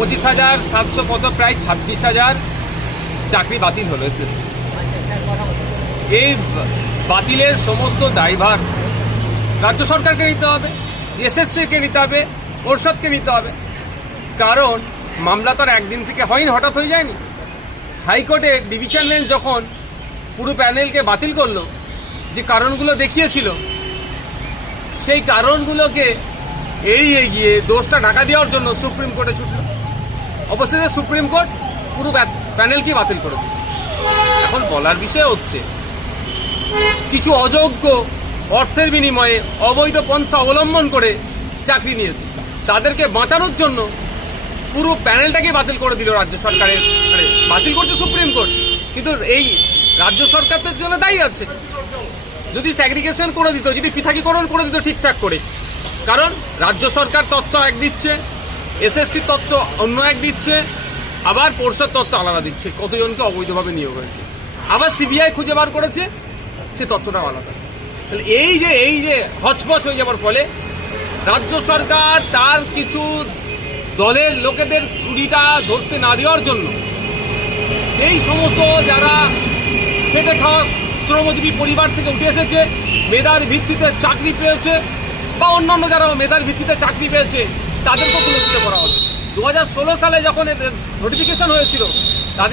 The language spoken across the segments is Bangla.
25,700 পদ, প্রায় 26,000 চাকরি বাতিল হলো এসএসসি। এই বাতিলের সমস্ত দায়ভার রাজ্য সরকারকে নিতে হবে, এসএসসিকে নিতে হবে, পর্ষদকে নিতে হবে। কারণ মামলা তো আর একদিন থেকে হয়নি, হঠাৎ হয়ে যায়নি। হাইকোর্টে ডিভিশন বেঞ্চ যখন পুরো প্যানেলকে বাতিল করলো, যে কারণগুলো দেখিয়েছিল সেই কারণগুলোকে এড়িয়ে গিয়ে দোষটা ঢাকা দেওয়ার জন্য সুপ্রিম কোর্টে ছুটল। অবশেষে সুপ্রিম কোর্ট পুরো প্যানেলকে বাতিল করে দিল। এখন বলার বিষয় হচ্ছে, কিছু অযোগ্য অর্থের বিনিময়ে অবৈধ পন্থা অবলম্বন করে চাকরি নিয়েছে, তাদেরকে বাঁচানোর জন্য পুরো প্যানেলটাকে বাতিল করে দিল রাজ্য সরকারের, মানে বাতিল করতে সুপ্রিম কোর্ট, কিন্তু এই রাজ্য সরকারদের জন্য দায়ী আছে। যদি স্যাগ্রিগেশন করে দিত, যদি পৃথকীকরণ করে দিত ঠিকঠাক করে, কারণ রাজ্য সরকার তথ্য এক দিচ্ছে, এসএসসি তথ্য অন্য এক দিচ্ছে, আবার পর্ষদ তথ্য আলাদা দিচ্ছে কতজনকে অবৈধভাবে নিয়োগ হয়েছে, আবার সিবিআই খুঁজে বার করেছে সে তথ্যটা আলাদা। তাহলে এই যে হচপচ হয়ে যাওয়ার ফলে রাজ্য সরকার তার কিছু দলের লোকেদের চুরিটা ধরতে না দেওয়ার জন্য এই সমস্ত যারা খেটে খাওয়া শ্রমজীবী পরিবার থেকে উঠে এসেছে, মেধার ভিত্তিতে চাকরি পেয়েছে, বা অন্যান্য যারা মেধার ভিত্তিতে চাকরি পেয়েছে তাদেরকেও পুরস্কৃত করা হবে। 2016 সালে যখন এদের নোটিফিকেশন হয়েছিল,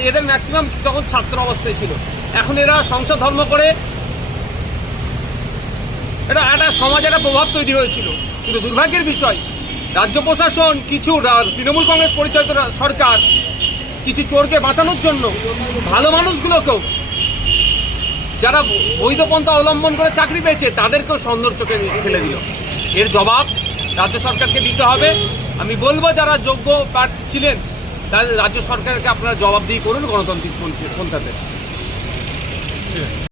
এদের ম্যাক্সিমাম তখন ছাত্র অবস্থায় ছিল। এখন এরা সংসদ ধর্ম করে এটা একটা সমাজে একটা প্রভাব তৈরি হয়েছিল। কিন্তু দুর্ভাগ্যের বিষয়, রাজ্য প্রশাসন, কিছু তৃণমূল কংগ্রেস পরিচালিত সরকার কিছু চোরকে বাঁচানোর জন্য ভালো মানুষগুলোকেও, যারা বৈধ পন্থা অবলম্বন করে চাকরি পেয়েছে, তাদেরকেও সন্দেহের চোখে ফেলে দিল। এর জবাব রাজ্য সরকারকে দিতে হবে। আমি বলবো, যারা যোগ্য প্রার্থী ছিলেন তাদের রাজ্য সরকারকে আপনারা জবাবদিহি করুন গণতান্ত্রিক পন্থাতে।